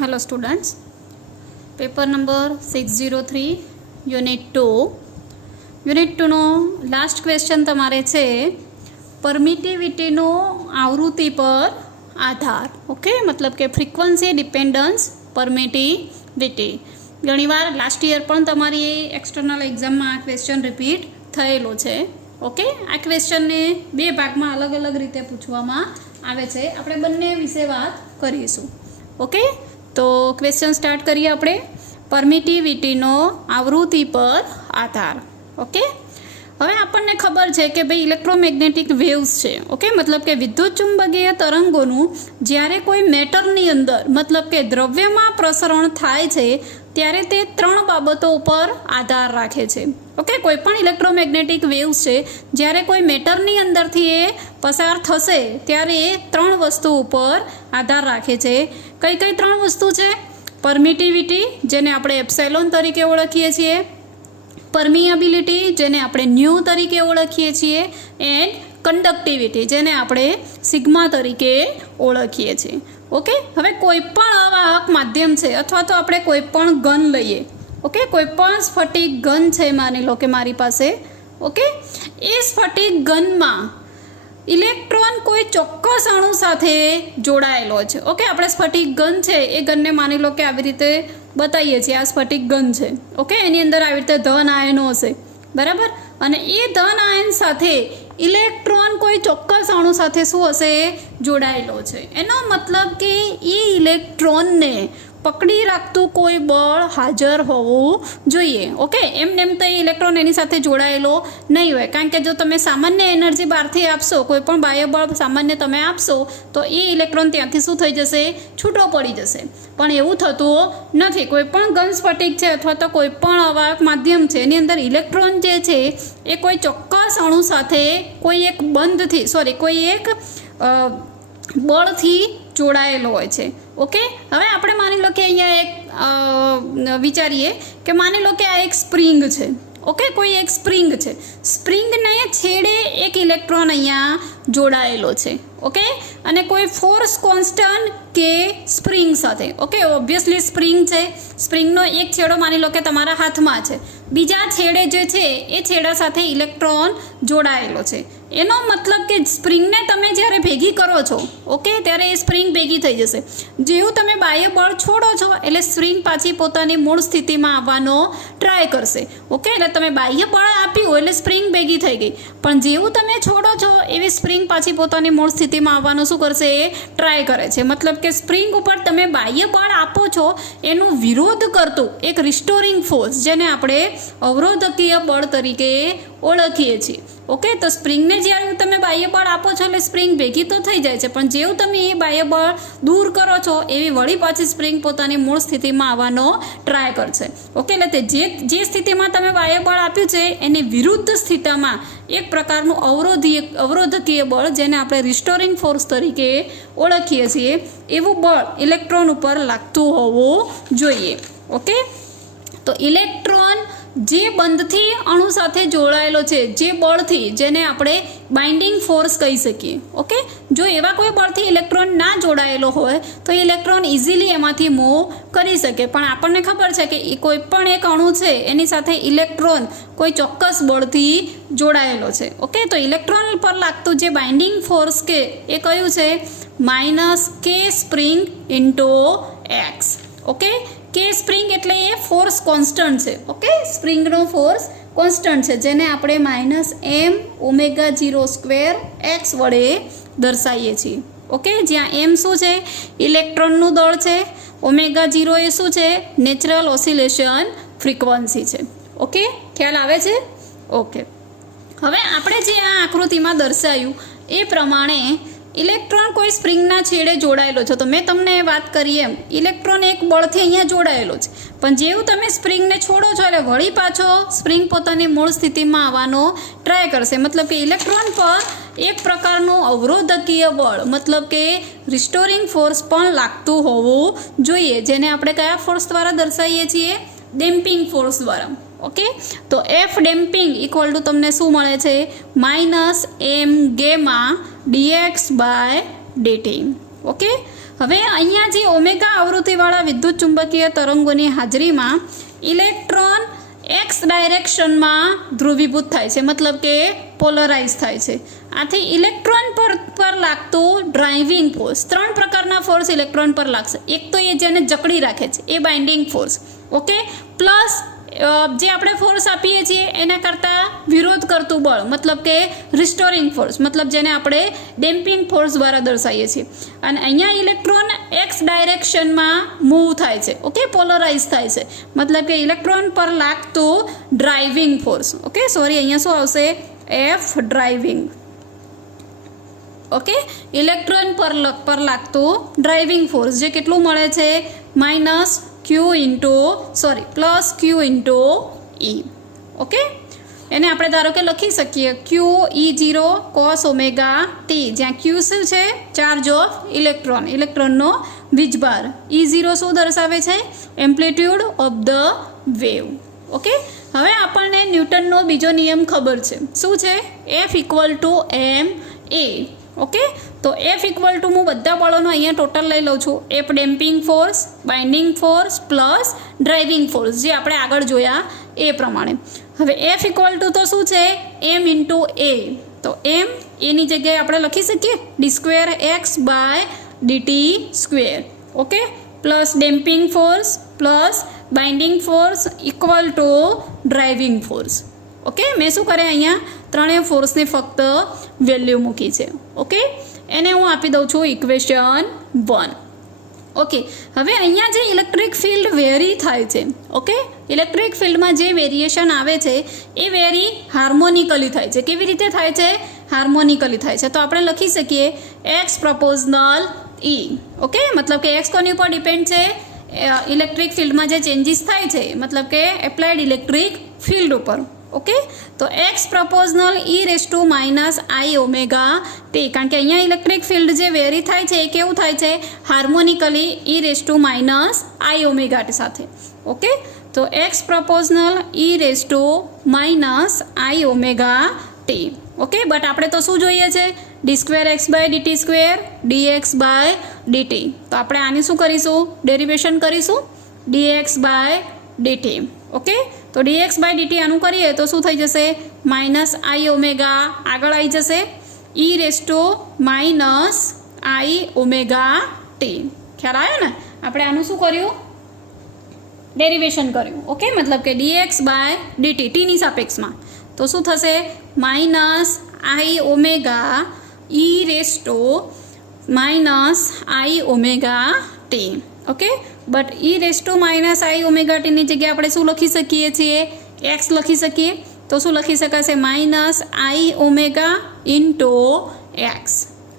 Hello students, paper number 603 unit 2 नो last question तमारे छे परमिटिविटी नो आवृत्ति पर आधार। ओके, मतलब के फ्रीक्वन्सी डिपेन्डन्स परमिटिविटी घणीवार लास्ट ईयर पण तमारी एक्सटर्नल एक्जाम में आ क्वेश्चन रिपीट थयेलो छे। ओके, आ क्वेश्चन ने बे भाग में अलग अलग रीते पूछवामां आवे छे। आपणे बंने विषे वात करीशुं। ओके, तो क्वेश्चन स्टार्ट करिए अपने। परमिटिविटी नो आवृत्ति पर आधार। ओके, हवे आपने खबर है कि भाई इलेक्ट्रोमेग्नेटिक वेव्स है। ओके, मतलब के विद्युत चुंबकीय तरंगों ज्यारे कोई मैटरनी अंदर मतलब के द्रव्य में प्रसरण थाय छे त्यारे ते त्रण बाबतों पर आधार राखे छे। ओके, कोईपण इलेक्ट्रोमेग्नेटिक वेव्स है ज्यारे कोई मैटरनी अंदर थी ए पसार थशे त्यारे ए त्रण वस्तु पर आधार राखे छे। कई कई त्रण वस्तु है? परमिटिविटी जेने आपणे एप्सिलॉन तरीके ओळखीए छीए, परमिएबिलिटी जेने आपणे न्यू तरीके ओळखीए छीए एंड कंडक्टिविटी जेने आपणे सिग्मा तरीके ओळखीए छीए। ओके, हवे कोईपण अवाहक माध्यम है अथवा तो आपणे कोईपण गन लईए। ओके, कोईपण स्फटिक गन है, मानी लो कि मारी पासे। ओके, ए स्फटिक गन में इलेक्ट्रॉन कोई चोक्कस अणु साथे जोड़ायेलो छे। ओके, आपणे स्फटिक गन है ए गन ने मानी लो कि आवी रीते बताईए छीए। आ स्फटिक गन है। ओके, एनी अंदर आवी रीते धन आयनो हशे, बराबर। अने ए धन आयन साथे इलेक्ट्रॉन कोई चोक्कस अणु साथे शुं हशे? जोड़ायेलो छे। एनो मतलब कि ए इलेक्ट्रॉन ने पकड़ी राखतुं कोई बळ हाजर होवुं जोईए। ओके, एमनेम तो इलेक्ट्रॉन एनी साथे जोड़ायेलो नहीं होय, कारण के जो तमे सामान्य एनर्जी बहारथी आपशो, कोईपण बाह्य बळ सामान्य तमे आपशो तो ए इलेक्ट्रॉन त्यांथी शुं थई जशे? छूटो पड़ी जशे। पण एवुं थतुं नथी। कोईपण घन स्फटिक छे अथवा तो कोईपण अवाहक माध्यम छे एनी अंदर इलेक्ट्रॉन जे छे ए कोई चोक्कस अणु साथे कोई एक बंधथी कोई एक बळथी जोड़ायेलो होय छे। ओके, हवे आपणे मानी लो कि अहींया एक विचारीए कि मानी लो कि आ एक स्प्रिंग छे। ओके, कोई एक स्प्रिंग छे, स्प्रिंग ने छेड़े एक इलेक्ट्रॉन अहींया जोड़ायेलो छे। ओके, अने कोई फोर्स कॉन्स्टंट के स्प्रिंग साथे। ओके, ऑब्वियसली स्प्रिंग छे, स्प्रिंग नो एक छेड़ो मानी लो कि तमारा हाथमां छे, बीजा छेड़े जे छे ए छेड़ा साथे इलेक्ट्रॉन जोड़ायेलो छे। एनो मतलब कि स्प्रिंग ने तमे ज्यारे भेगी करो छो, ओके, त्यारे ए स्प्रिंग भेगी थई जशे। जेवुं तमे बाह्य बळ छोड़ो छो एटले स्प्रिंग पाછી પોતાની મૂળ સ્થિતિમાં આવવાનો ટ્રાય કરશે। ઓકે, એટલે તમે બાહ્ય બળ આપ્યું એટલે સ્પ્રિંગ ભેગી થઈ ગઈ, પણ જેવું તમે છોડો છો એવી સ્પ્રિંગ પાછી પોતાની મૂળ સ્થિતિમાં આવવાનું શું કરશે? ટ્રાય કરે છે। મતલબ કે સ્પ્રિંગ ઉપર તમે બાહ્ય બળ આપો છો એનું વિરોધ કરતું એક રિસ્ટોરિંગ ફોર્સ જેને આપણે અવરોધકીય બળ તરીકે ઓળખીએ છીએ। ओके, तो स्प्रिंग ने ज्यारे तमे बाह्य बळ आपो छो એટલે स्प्रिंग भेगी तो थई जाय छे, पण जेवुं तमे ए बाह्य बळ दूर करो छो एवी वળી पाછી स्प्रिंग पोतानी मूळ स्थितिमां आवવાનો ट्राय करशे। ओके, એટલે તે जे स्थितिमां तमे बाह्य बळ आप्युं छे एनी विरुद्ध स्थितिमां एक प्रकारनुं अवरोधकीय बळ जेने आपणे रिस्टोरिंग फोर्स तरीके ओळखीए छीए एवुं बळ इलेक्ट्रॉन उपर लागतुं होवुं जोईए। ओके, तो इलेक्ट्रॉन जे बंधथी अणु साथे जोड़ायेलो छे, जे बळथी जेने आपणे बाइंडिंग फोर्स कही सकीए। ओके, जो एवा कोई बळथी इलेक्ट्रॉन ना जोड़ायेलो होय तो इलेक्ट्रॉन इजीली एमांथी मूव करी सके। पण आपणने खबर छे कि कोईपण एक अणु छे एनी साथे इलेक्ट्रॉन कोई चोक्कस बळथी जोड़ायेलो छे। ओके, तो इलेक्ट्रॉन पर लागतुं जे बाइंडिंग फोर्स के ए कयुं छे? -k spring into x। Okay, के स्प्रिंग एटले ए फोर्स कॉन्स्टंट है। ओके, स्प्रिंग नो फोर्स कॉन्स्टंट है जेने आपणे -m(0)² x वडे दर्शावीए छीए। ओके, ज्यां m शुं छे? इलेक्ट्रॉननुं दळ छे, (0) ए शुं छे? नेचरल ऑसिलेशन फ्रीक्वन्सी छे। ओके, ख्याल आवे छे? ओके, हवे आपणे जे आ आकृतिमां दर्शाव्युं ए प्रमाणे इलेक्ट्रॉन कोई स्प्रिंगना छेड़े जोड़ायेलो छे। तो मैं तमने बात करी एम इलेक्ट्रॉन एक बळथी अहींया जोड़ायेलो छे, पण जेवुं तमे स्प्रिंग ने छोड़ो छो એટલે वળી पाछो स्प्रिंग पोतानी मूळ स्थितिमां आवવાનો ट्राय करशे। मतलब कि इलेक्ट्रॉन पर एक प्रकारनुं अवरोधकीय बळ मतलब के रिस्टोरिंग फोर्स पण लागतुं होवुं जोईए, जेने आपणे कया फोर्स द्वारा दर्शावीए छीए? डेम्पिंग फोर्स द्वारा। ओके, तो एफ डेम्पिंग इक्वल टू तमने शुं मळे छे? -m gamma dx/dt। ઓકે, હવે અહીંયા જે ઓમેગા આવૃત્તિવાળા વિદ્યુત ચુંબકીય તરંગોની હાજરીમાં ઇલેક્ટ્રોન એક્સ ડાયરેક્શનમાં ધ્રુવીભૂત થાય છે, મતલબ કે પોલરાઇઝ થાય છે. આથી ઇલેક્ટ્રોન પર લાગતું ડ્રાઇવિંગ ફોર્સ, 3 પ્રકારના ફોર્સ ઇલેક્ટ્રોન પર લાગશે. એક તો એ જેને જકડી રાખે છે એ બાઇન્ડિંગ ફોર્સ, ઓકે, પ્લસ જે આપણે ફોર્સ આપીએ છીએ એના કરતાં વિરોધ કરતું બળ, મતલબ કે રિસ્ટોરિંગ ફોર્સ, મતલબ જેને આપણે ડેમ્પિંગ ફોર્સ દ્વારા દર્શાવીએ છીએ. અને અહીંયા ઇલેક્ટ્રોન એક્સ ડાયરેક્શનમાં મૂવ થાય છે, ઓકે, પોલરાઇઝ થાય છે, મતલબ કે ઇલેક્ટ્રોન પર લાગતું ડ્રાઇવિંગ ફોર્સ, ઓકે, સોરી અહીંયા શું આવશે, એફ ડ્રાઇવિંગ, ઓકે, ઇલેક્ટ્રોન પર લાગતું ડ્રાઇવિંગ ફોર્સ જે કેટલું મળે છે, પ્લસ ક્યુ ઇન્ટુ ઈ, ઓકે. એને આપણે ધારો કે લખી શકીએ ક્યુ E0 cos ઓમેગા ટી, જ્યાં ક્યુ શું છે, ચાર્જ ઓફ ઇલેક્ટ્રોનનો વીજભાર. E0 શું દર્શાવે છે, amplitude of the wave, okay. હવે આપણને ન્યૂટનનો બીજો નિયમ ખબર છે, શું છે, F = ma, ઓકે. તો F = હું બધા બળોનો અહીંયા ટોટલ લઈ લઉં છું. F damping force, binding force plus driving force, જે આપણે આગળ જોયા એ પ્રમાણે. હવે F = તો શું છે, m × a, તો m એની જગ્યાએ આપણે લખી શકીએ d2x/dt², okay, plus damping force plus binding force equal to driving force, okay. મેં શું કરે અહીંયા ત્રણેય ફોર્સની ફક્ત વેલ્યુ મૂકી છે, ઓકે. એને હું આપી દઉં છું ઇક્વેશન 1, ઓકે. હવે અહીંયા જે ઇલેક્ટ્રિક ફિલ્ડ વેરી થાય છે, ઓકે, ઇલેક્ટ્રિક ફિલ્ડમાં જે વેરિએશન આવે છે એ વેરી હાર્મોનિકલી થાય છે. કેવી રીતે થાય છે, હાર્મોનિકલી થાય છે. તો આપણે લખી શકીએ એક્સ પ્રપોઝનલ ઈ, ઓકે, મતલબ કે એક્સ કોની ઉપર ડિપેન્ડ છે, ઇલેક્ટ્રિક ફિલ્ડમાં જે ચેન્જીસ થાય છે, મતલબ કે એપ્લાઇડ ઇલેક્ટ્રિક ફિલ્ડ ઉપર, ઓકે. તો એક્સ પ્રપોઝનલ e⁻i ઓમેગા ટી, કારણ કે અહીંયા ઇલેક્ટ્રિક ફિલ્ડ જે વેરી થાય છે એ કેવું થાય છે, હાર્મોનિકલી e⁻i ઓમેગા ટી સાથે, ઓકે. તો x પ્રપોઝનલ e⁻i omega T, okay. But આપણે તો શું જોઈએ છે, d2x/dt², dx/dt. તો આપણે આની શું કરીશું, ડેરિવેશન કરીશું, dx/dt, ઓકે. તો dx/dt આનું કરીએ તો શું થઈ જશે, -i ઓમેગા આગળ આવી જશે, e⁻i ઓમેગા ટી. ખ્યાલ આવ્યો ને, આપણે આનું શું કર્યું, ડેરિવેશન કર્યું, ઓકે. મતલબ કે dx/dt ટીની સાપેક્ષમાં તો શું થશે, -i omega e⁻i omega T, okay. But e⁻i omega ટીની જગ્યાએ આપણે શું લખી શકીએ છીએ, x લખી શકીએ. તો શું લખી શકાશે, -i ઓમેગા × x,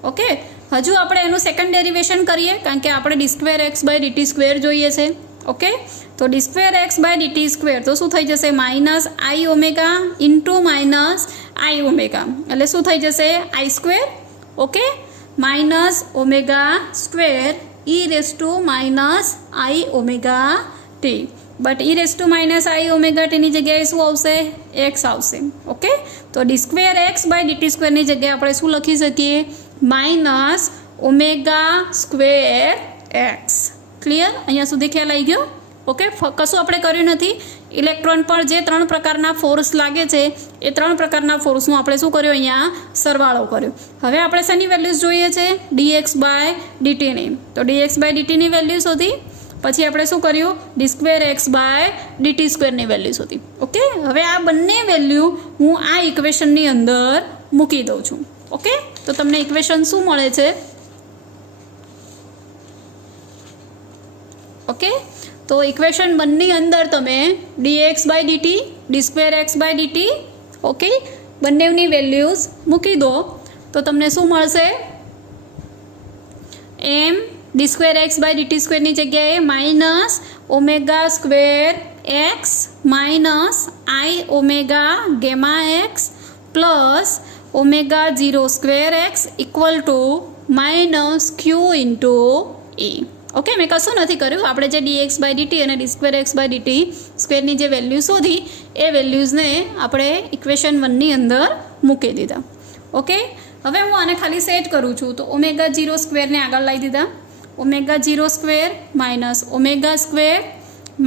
ઓકે. હજુ આપણે એનું સેકન્ડ ડેરિવેશન કરીએ, કારણ કે આપણે d2x/dt² જોઈએ છે, ઓકે. તો d2x/dt² તો શું થઈ જશે, -i ઓમેગા × -i ઓમેગા, એટલે શું થઈ જશે, i², okay, -ω² e⁻i omega T. But e⁻i omega ટીની જગ્યાએ શું આવશે, x આવશે, ઓકે. તો d2x/dt² ની જગ્યાએ આપણે શું લખી શકીએ, -ω²x. ક્લિયર, અહીંયા સુધી ખ્યાલ આવી ગયો, ઓકે. કશું આપણે કર્યું નથી. ઇલેક્ટ્રોન પર જે 3 પ્રકારના ફોર્સ લાગે છે એ 3 પ્રકારના ફોર્સનું આપણે શું કર્યું, અહીંયા સરવાળો કર્યો. હવે આપણે શેની વેલ્યુઝ જોઈએ છે, dx/dtની. તો dx/dtની વેલ્યુ શોધી, પછી આપણે શું કર્યું, d2x/dt²ની વેલ્યુ શોધી, ઓકે. હવે આ બંને વેલ્યુ હું આ ઇક્વેશનની અંદર મૂકી દઉં છું, ઓકે. તો તમને ઇક્વેશન શું મળે છે, ઓકે. તો ઇક્વેશન 1ની અંદર તમે dx/dt, d2x/dt, ઓકે, બંનેની વેલ્યુઝ મૂકી દો તો તમને શું મળશે, m d2x/dt²ની જગ્યાએ -ω²x -i omega gamma x plus ω02x equal to -q × e, okay. મેં કશું નથી કર્યું, આપણે જે dx/dt અને d2x/dt² જે વેલ્યુ શોધી એ વેલ્યુઝને આપણે ઇક્વેશન 1ની અંદર મૂકી દીધા, ઓકે. હવે હું આને ખાલી સેટ કરું છું તો ઓમેગા 0 સ્ક્વેરને આગળ લાવી દીધા, omega 0 square minus omega square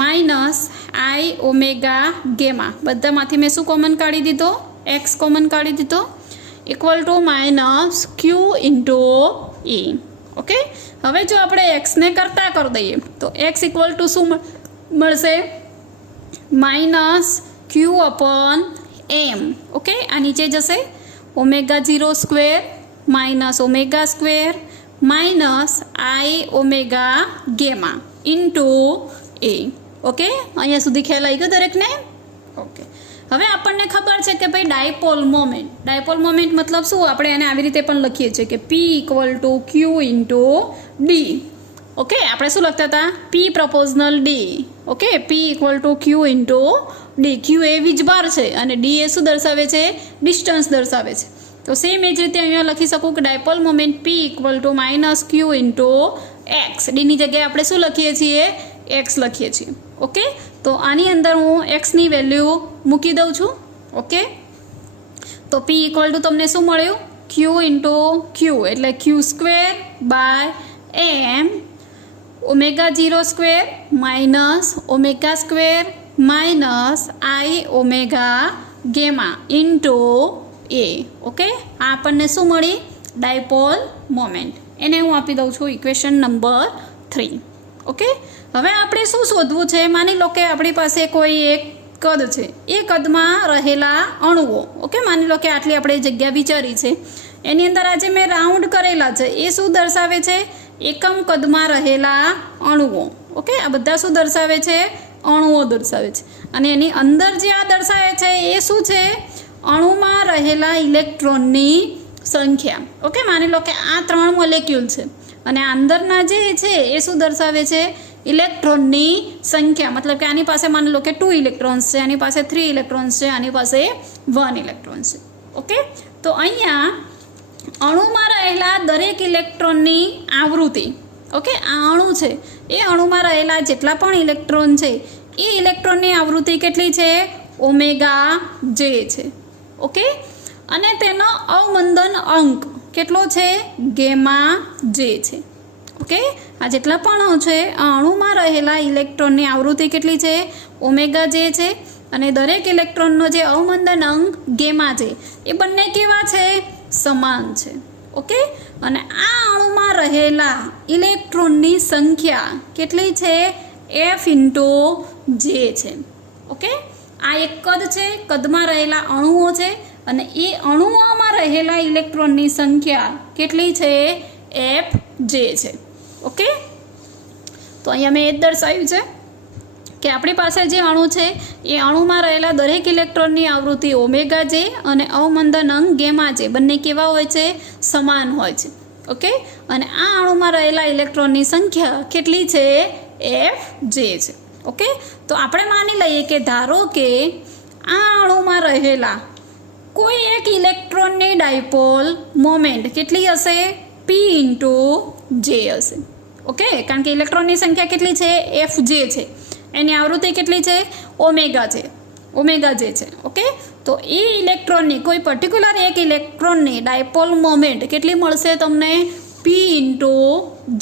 minus આઈ ઓમેગા ગેમા, બધામાંથી મેં શું કોમન કાઢી દીધો? એક્સ કોમન કાઢી દીધો, equal to minus Q into A. Okay, હવે જો આપણે એક્સને કરતા કરી દઈએ તો એક્સ ઇક્વલ ટુ શું મળશે? માઇનસ ક્યુ અપોન એમ. ઓકે, આ નીચે જશે omega 0 square minus omega square minus I omega gamma into A. Okay, અહીંયા સુધી ખ્યાલ આવી ગયો દરેકને? ઓકે, હવે આપણને ખબર છે કે ભાઈ ડાયપોલ મોમેન્ટ મતલબ શું? આપણે એને આવી રીતે પણ લખીએ છીએ કે P equal to Q into D. Okay, આપણે શું લખતા હતા? P proportional D. Okay, P equal to Q into D. Q એ વીજભાર છે અને ડી એ શું દર્શાવે છે? ડિસ્ટન્સ દર્શાવે છે. તો સેમ એ જ રીતે અહીંયા લખી શકું કે dipole moment P equal to minus Q into X. ડીની જગ્યાએ આપણે શું લખીએ છીએ? એક્સ લખીએ છીએ. ઓકે, તો આની અંદર હું એક્સની વેલ્યુ મૂકી દઉં છું. ઓકે, તો પી ઇક્વલ ટુ તમને શું મળ્યું? ક્યુ ઇન્ટુ ક્યુ એટલે Q square by M omega 0 square minus omega square minus I omega gamma into A. Okay, આ આપણને શું મળી? Dipole moment. એને હું આપી દઉં છું ઇક્વેશન નંબર 3. ઓકે, હવે આપણે શું શોધવું છે? માની લો કે આપણી પાસે કોઈ એક કદ છે, એ કદમાં રહેલા અણુઓ. ઓકે, માની લો કે આટલી આપણે જગ્યા વિચારી છે, એની અંદર આજે મેં રાઉન્ડ કરેલા છે, એ શું દર્શાવે છે? એકમ કદમાં રહેલા અણુઓ. ઓકે, આ બધા શું દર્શાવે છે? અણુઓ દર્શાવે છે. અને એની અંદર જે આ દર્શાવે છે એ શું છે? અણુમાં રહેલા ઇલેક્ટ્રોનની સંખ્યા. ઓકે, માની લો કે આ 3 મોલેક્યુલ છે અને આ અંદરના જે છે એ શું દર્શાવે છે? ઇલેક્ટ્રોનની સંખ્યા. મતલબ કે આની પાસે માની લો કે 2 ઇલેક્ટ્રોન્સ છે, આની પાસે 3 ઇલેક્ટ્રોન્સ છે, આની પાસે 1 ઇલેક્ટ્રોન છે. ઓકે, તો અહીંયા અણુમાં રહેલા દરેક ઇલેક્ટ્રોનની આવૃત્તિ. ઓકે, આ અણુ છે, એ અણુમાં રહેલા જેટલા પણ ઇલેક્ટ્રોન છે એ ઇલેક્ટ્રોનની આવૃત્તિ કેટલી છે? ઓમેગા જે છે. ઓકે, અને તેનો અવમંદન અંક કેટલો છે? ગેમા જે છે. ઓકે, આ જેટલા પણ અણુ છે આ અણુમાં રહેલા ઇલેક્ટ્રોનની આવૃત્તિ કેટલી છે? ઓમેગા જે છે. અને દરેક ઇલેક્ટ્રોનનો જે અવમંદન અંક ગેમા છે એ બંને કેવા છે? સમાન છે. ઓકે, અને આ અણુમાં રહેલા ઇલેક્ટ્રોનની સંખ્યા કેટલી છે? એફ ઇન્ટુ જે છે. ઓકે, આ એક કદ છે, કદમાં રહેલા અણુઓ છે અને એ અણુઓમાં રહેલા ઇલેક્ટ્રોનની સંખ્યા કેટલી છે? એફ જે છે. ઓકે, તો અહીંયા મેં એ જ દર્શાવ્યું છે કે આપણી પાસે જે અણુ છે એ અણુમાં રહેલા દરેક ઇલેક્ટ્રોનની આવૃત્તિ ઓમેગા જે અને અવમંદન અંક ગેમા જે બંને કેવા હોય છે? સમાન હોય છે. ઓકે, અને આ અણુમાં રહેલા ઇલેક્ટ્રોનની સંખ્યા કેટલી છે? એફ જે છે. ઓકે, તો આપણે માની લઈએ કે ધારો કે આ અણુમાં રહેલા કોઈ એક ઇલેક્ટ્રોનની ડાયપોલ મોમેન્ટ કેટલી હશે? પી ઇન્ટુ જે હશે. ઓકે, કારણ કે ઇલેક્ટ્રોનની સંખ્યા કેટલી છે? એફ જે છે. એની આવૃત્તિ કેટલી છે? ઓમેગા જે છે. ઓકે, તો એ ઇલેક્ટ્રોનની કોઈ પર્ટિક્યુલર એક ઇલેક્ટ્રોનની ડાયપોલ મોમેન્ટ કેટલી મળશે તમને? પી ઇન્ટુ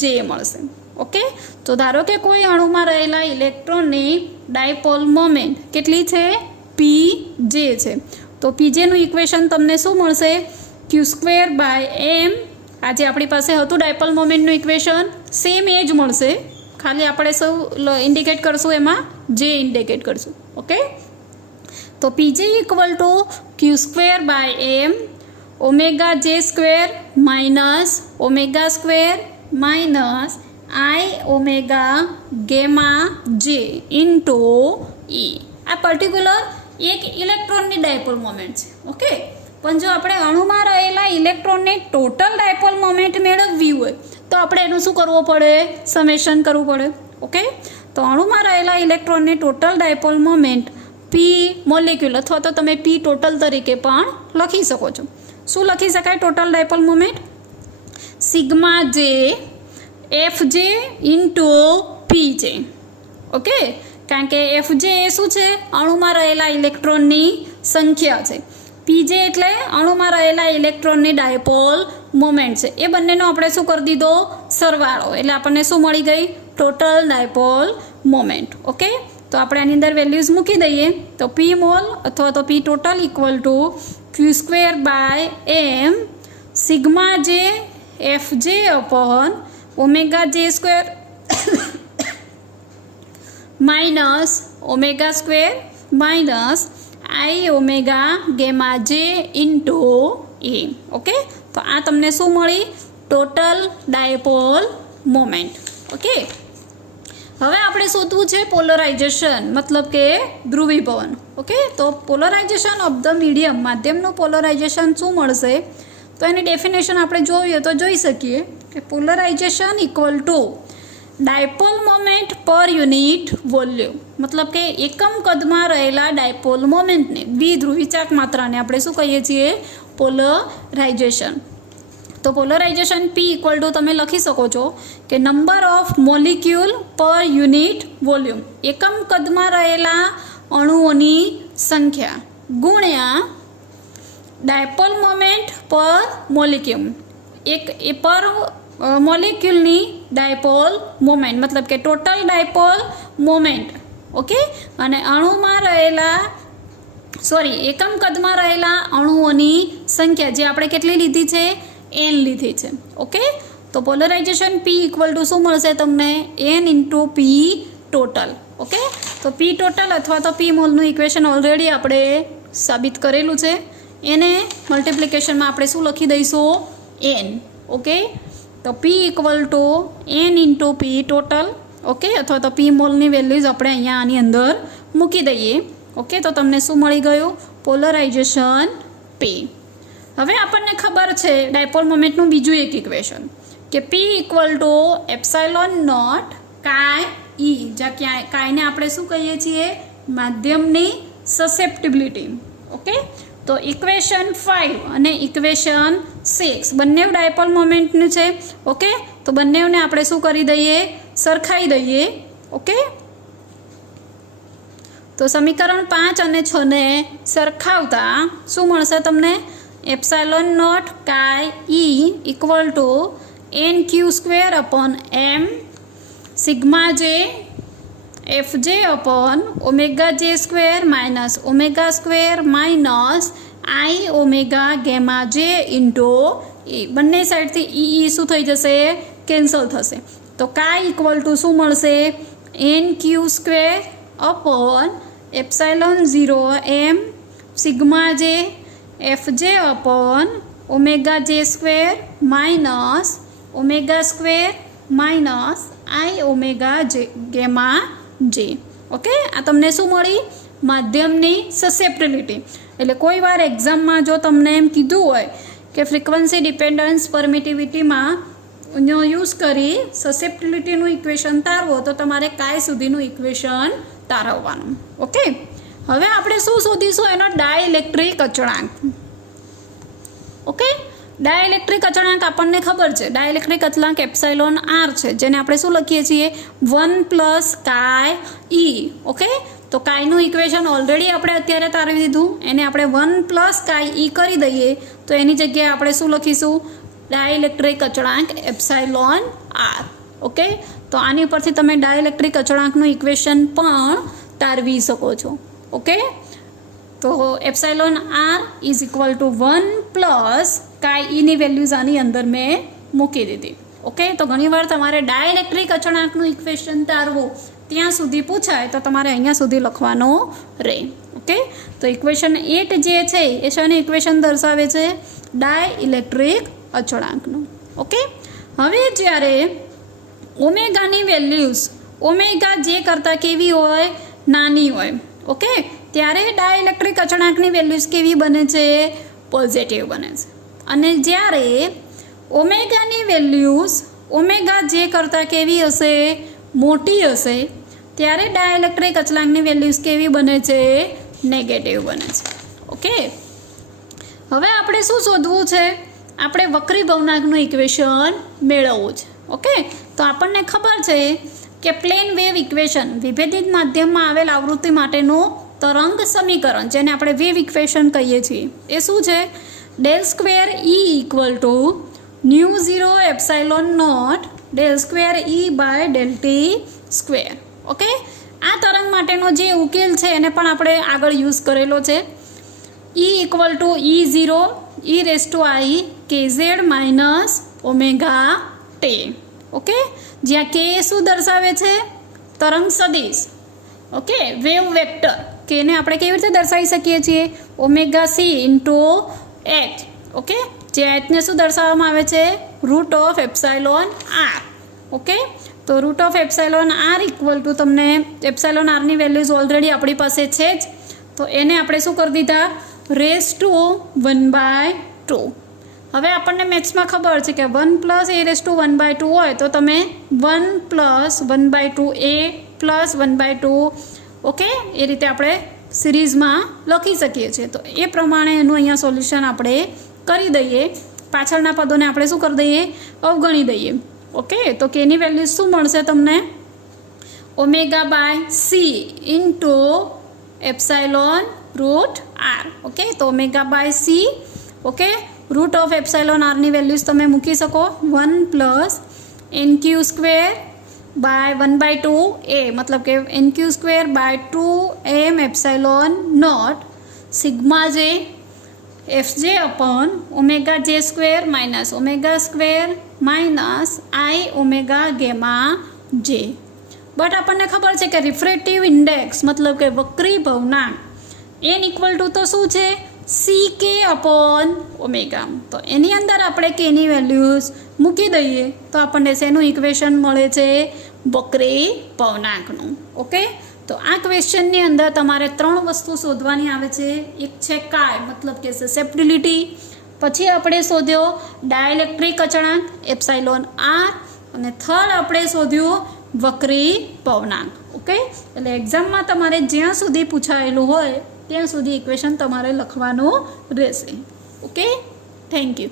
જે મળશે. ઓકે, તો ધારો કે કોઈ અણુમાં રહેલા ઇલેક્ટ્રોનની ડાયપોલ મોમેન્ટ કેટલી છે? પી જે છે. તો પીજેનું ઇક્વેશન તમને શું મળશે? ક્યુ સ્ક્વેર બાય એમ. આજે આપણી પાસે હતું ડાયપોલ મોમેન્ટનું ઇક્વેશન, સેમ એ જ મળશે, ખાલી આપણે શું ઇન્ડિકેટ કરશું? એમાં જે ઇન્ડિકેટ કરશું. ઓકે, તો P J equal to Q square by M omega J square minus omega square minus I omega gamma J into E. આ પર્ટિક્યુલર એક ઇલેક્ટ્રોનની ડાયપોલ મોમેન્ટ છે. ઓકે, પણ જો આપણે અણુમાં રહેલા ઇલેક્ટ્રોનની ટોટલ ડાયપોલ મોમેન્ટ મેળવવી હોય તો આપણે એનું શું કરવું પડે? સમેશન કરવું પડે. ઓકે, તો અણુમાં રહેલા ઇલેક્ટ્રોનની ટોટલ ડાયપોલ મોમેન્ટ પી મોલેક્યુલ અથવા તો તમે પી ટોટલ તરીકે પણ લખી શકો છો. શું લખી શકાય total dipole moment? Sigma J F જે ઇન્ટુ પી જે. ઓકે, કારણ કે એફ જે એ શું છે? અણુમાં રહેલા ઇલેક્ટ્રોનની સંખ્યા છે પીજે એટલે અણુમાં રહેલા ઇલેક્ટ્રોનની ડાયપોલ મોમેન્ટ છે. એ બંનેનો આપણે શું કરી દીધો? સરવાળો. એટલે આપણને શું મળી ગઈ? Total dipole moment. ઓકે, તો આપણે આની અંદર વેલ્યુઝ મૂકી દઈએ. તો પી મોલ અથવા તો P total equal to Q square by M sigma J F J upon omega J square minus omega square minus I omega gamma J into A. Okay, તો આ તમને શું મળી? Total dipole moment. ઓકે, હવે આપણે શોધવું છે polarisation, મતલબ કે ધ્રુવીભવન. ઓકે, તો પોલરાઇઝેશન ઓફ ધ મીડિયમ, માધ્યમનું પોલરાઇઝેશન શું મળશે? તો એની ડેફિનેશન આપણે જોઈએ તો જોઈ શકીએ કે polarization equal to dipole moment per unit volume, મતલબ કે એકમ કદમાં રહેલા ડાયપોલ મોમેન્ટને દ્વિધ્રુવી ચાક માત્રાને આપણે શું કહીએ છીએ? પોલરાઇઝેશન. તો પોલરાઇઝેશન પી ઇક્વલ ટુ તમે લખી શકો છો કે નંબર ઓફ મોલિક્યુલ પર યુનિટ વોલ્યુમ, એકમ કદમાં રહેલા અણુઓની સંખ્યા ગુણ્યા ડાયપોલ મોમેન્ટ પર મોલિક્યુલ, એક એ પર મોલિક્યુલની ડાયપોલ મોમેન્ટ, મતલબ કે ટોટલ ડાયપોલ મોમેન્ટ. ઓકે, અને અણુમાં રહેલા એકમ કદમાં રહેલા અણુઓની સંખ્યા જે આપણે કેટલી લીધી છે? એન લીધી છે. ઓકે, તો પોલરાઇઝેશન પી ઇક્વલ ટુ શું મળશે તમને? N into P total. Okay, તો પી ટોટલ અથવા તો પી મોલનું ઇક્વેશન ઓલરેડી આપણે સાબિત કરેલું છે. એને મલ્ટિપ્લિકેશનમાં આપણે શું લખી દઈશું? એન. ઓકે, તો P equal to N into P total. Okay, અથવા તો પી મોલની વેલ્યુઝ આપણે અહીંયા આની અંદર મૂકી દઈએ. ઓકે, તો તમને શું મળી ગયું? પોલરાઇઝેશન પી. હવે આપણને ખબર છે ડાયપોલ મોમેન્ટનું બીજું એક ઇક્વેશન કે P equal two epsilon naught chi ઈ, જ્યાં કાયને આપણે શું કહીએ છીએ? માધ્યમની સસેપ્ટિબિલિટી. ઓકે, તો ઇક્વેશન 5 અને ઇક્વેશન 6 બંને ડાયપોલ મોમેન્ટનું છે. ઓકે, તો બંનેને આપણે શું કરી દઈએ? સરખાઈ દઈએ. ઓકે, તો સમીકરણ 5 અને 6 ને સરખાવતા શું મળશે તમને? Epsilon naught chi E equal to N Q square upon M sigma J F J upon omega J square minus omega square minus I omega gamma J into A. બંને સાઈડથી ઈ શું થઈ જશે? કેન્સલ થશે. તો કાય ઇક્વલ ટુ શું મળશે? N Q square upon epsilon 0 એમ sigma J F J upon omega J square minus omega square minus આઈ ઓમેગા જે ગેમા જે. ઓકે, આ તમને શું મળી? માધ્યમની સસેપ્ટિબિલિટી. એટલે કોઈ વાર એક્ઝામમાં જો તમને એમ કીધું હોય કે ફ્રીક્વન્સી ડિપેન્ડન્સ પરમિટિવિટીમાં યુઝ કરી સસેપ્ટિબિલિટીનું ઇક્વેશન તારવો, તો તમારે કાય સુધીનું ઇક્વેશન તારવવાનું. ઓકે, હવે આપણે શું શોધીશું? એનો ડાયઇલેક્ટ્રિક અચળાંક. ઓકે, ડાયઇલેક્ટ્રિક અચળાંક આપણને ખબર છે. ડાયઇલેક્ટ્રિક અચળાંક એપ્સાઇલોન આર છે, જેને આપણે શું લખીએ છીએ? 1 પ્લસ કાય ઈ. ઓકે, તો કાયનું ઇક્વેશન ઓલરેડી આપણે અત્યારે તારવી દીધું. એને આપણે 1 પ્લસ કાય ઈ કરી દઈએ તો એની જગ્યાએ આપણે શું લખીશું? ડાયઇલેક્ટ્રિક અચળાંક એપ્સાઇલોન આર. ઓકે, તો આની ઉપરથી તમે ડાયઇલેક્ટ્રિક અચળાંકનું ઇક્વેશન પણ તારવી શકો છો. ઓકે, તો epsilon R is equal to 1 plus chi ઈની વેલ્યુઝ આની અંદર મેં મૂકી દીધી. ઓકે, તો ઘણીવાર તમારે ડાયઇલેક્ટ્રિક અચળાંકનું ઇક્વેશન તારવું ત્યાં સુધી પૂછાય તો તમારે અહીંયા સુધી લખવાનો રહે. ઓકે, તો ઇક્વેશન 8 જે છે એ શાની ઇક્વેશન દર્શાવે છે? ડાયઇલેક્ટ્રિક અચળાંકનું. ઓકે, હવે જ્યારે ઓમેગાની વેલ્યુઝ ઓમેગા જે કરતાં કેવી હોય? નાની હોય. ઓકે, ત્યારે ડાયઇલેક્ટ્રિક અચળાંકની વેલ્યુઝ કેવી બને છે? પોઝિટિવ બને છે. અને જ્યારે ઓમેગાની વેલ્યુઝ ઓમેગા જે કરતાં કેવી હશે? મોટી હશે, ત્યારે ડાયઇલેક્ટ્રિક અચળાંકની વેલ્યુઝ કેવી બને છે? નેગેટિવ બને છે. ઓકે, હવે આપણે શું શોધવું છે? આપણે વક્રી ભવનાંકનું ઇક્વેશન મેળવવું છે. ઓકે, તો આપણને ખબર છે કે પ્લેન વેવ ઇક્વેશન વિભેદિત માધ્યમમાં આવેલ આવૃત્તિ માટેનું તરંગ સમીકરણ, જેને આપણે વેવ ઇક્વેશન કહીએ છીએ, એ શું છે? Del square E equal to mu 0 epsilon naught del square E by del T square. Okay, આ તરંગ માટેનો જે ઉકેલ છે એને પણ આપણે આગળ યુઝ કરેલો છે. E equal to E0 e raise to I KZ minus omega T. Okay, જ્યાં કે શું દર્શાવે છે? તરંગ સદિશ. ઓકે, વેવ વેક્ટર, કે એને આપણે કેવી રીતે દર્શાવી શકીએ છીએ? Omega C into H. Okay, જે એચને શું દર્શાવવામાં આવે છે? Root of epsilon R. Okay, તો root of epsilon R equal to, તમને એપ્સાઇલોન આરની વેલ્યુઝ ઓલરેડી આપણી પાસે છે જ, તો એને આપણે શું કરી દીધા? Raise to 1/2. હવે આપણને મેથ્સમાં ખબર છે કે 1 પ્લસ એ રેઝ ટુ 1/2 હોય તો તમે 1 પ્લસ 1/2 એ પ્લસ 1/2, ઓકે, એ રીતે આપણે સિરીઝમાં લખી શકીએ છીએ. તો એ પ્રમાણે એનું અહીંયા સોલ્યુશન આપણે કરી દઈએ. પાછળના પદોને આપણે શું કરી દઈએ? અવગણી દઈએ. ઓકે, તો કેની વેલ્યુ શું મળશે તમને? Omega by C into epsilon root R. Okay, તો omega by C, okay, root of epsilon આરની વેલ્યુઝ તમે મૂકી શકો. 1 પ્લસ NQ સ્ક્વેર બાય 1/2 એ, મતલબ કે NQ square by 2m epsilon naught sigma J FJ upon omega J square minus omega square minus I omega gamma J. But આપણને ખબર છે કે રિફ્રેક્ટિવ ઇન્ડેક્સ, મતલબ કે વક્રી ભવનાંક, એન ઇક્વલ ટુ તો શું છે? CK upon omega. તો એની અંદર આપણે કેની વેલ્યુઝ મૂકી દઈએ તો આપણને શેનું ઇક્વેશન મળે છે? વક્રી ભવનાંકનું. ઓકે, તો આ ક્વેશ્ચનની અંદર તમારે 3 વસ્તુ શોધવાની આવે છે. એક છે કાય, મતલબ કે સસેપ્ટિલિટી. પછી આપણે શોધ્યો ડાયલેક્ટ્રિક અચળાંક એપ્સાઇલોન આર, અને થર્ડ આપણે શોધ્યું વક્રી ભવનાંક. ઓકે, એટલે એક્ઝામમાં તમારે જ્યાં સુધી પૂછાયેલું હોય ત્યાં સુધી ઇક્વેશન તમારે લખવાનું રહેશે. Okay, thank you.